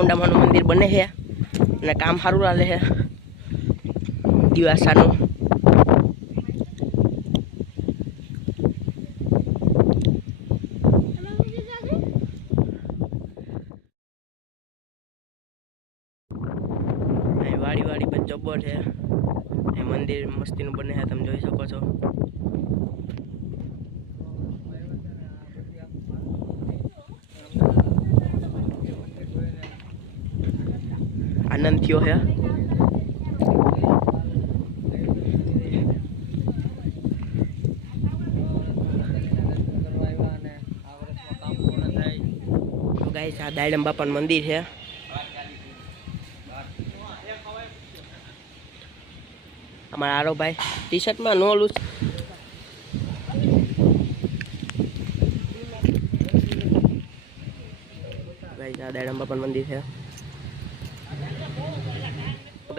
ચામુંડામાનું મંદિર બને છે અને કામ સારું ચાલે છે દિવાસાનું. વાડી વાડી પણ જબ્બર છે. એ મંદિર મસ્તીનું બને છે, તમે જોઈ શકો છો. આનંદ થયો છે. ગાઈસ આ દાયડમ બાપાનું મંદિર છે. અમારા આરો ભાઈ ટી શર્ટમાં નો લૂઝ. ગાઈસ આ દાયડમ બાપાનું મંદિર છે.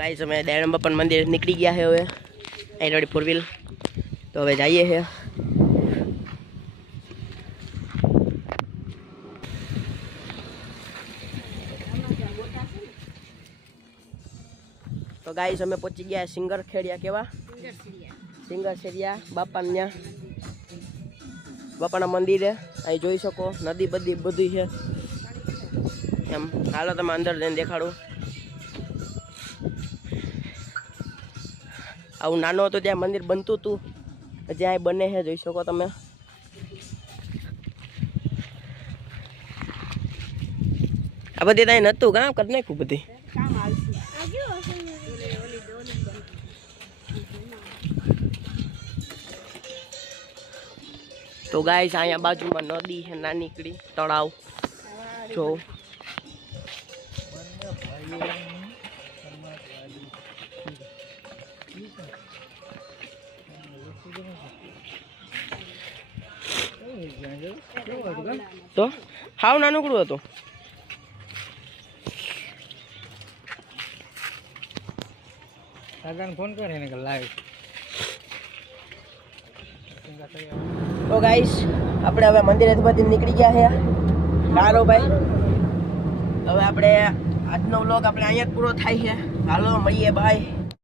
ગાઈસ અમે દાયડમ બાપાનું મંદિર નીકળી ગયા છે. હવે અહીં રેડી 4 વ્હીલ તો હવે જઈએ છે. તો ગાઈસ અમે પહોંચી ગયા સિંગર ખેડિયા. કેવા સિંગર શેરિયા બાપાના બાપાના મંદિરે. અહીં જોઈ શકો નદી બધી બધી છે એમ. હાલો તમે અંદર જઈને દેખાડું. આવું નાનો હતો ત્યાં મંદિર બનતું હતું, જ્યાં બને છે જોઈ શકો તમે. આ બધી ત્યાં નતું કામ કરી નાખ્યું બધી. તો ગાઈસ અહીંયા બાજુમાં નદી છે નાનીકડી તળાવ જો. તો હાવ નાનકડું હતું. ફોન કરે ને લાઈવ. તો ગાઈસ આપણે હવે મંદિરે બધી નીકળી ગયા છે. હાલો ભાઈ હવે આપણે આજનો વ્લોગ આપણે અહીંયા જ પૂરો થાય છે. હાલો મળીએ ભાઈ.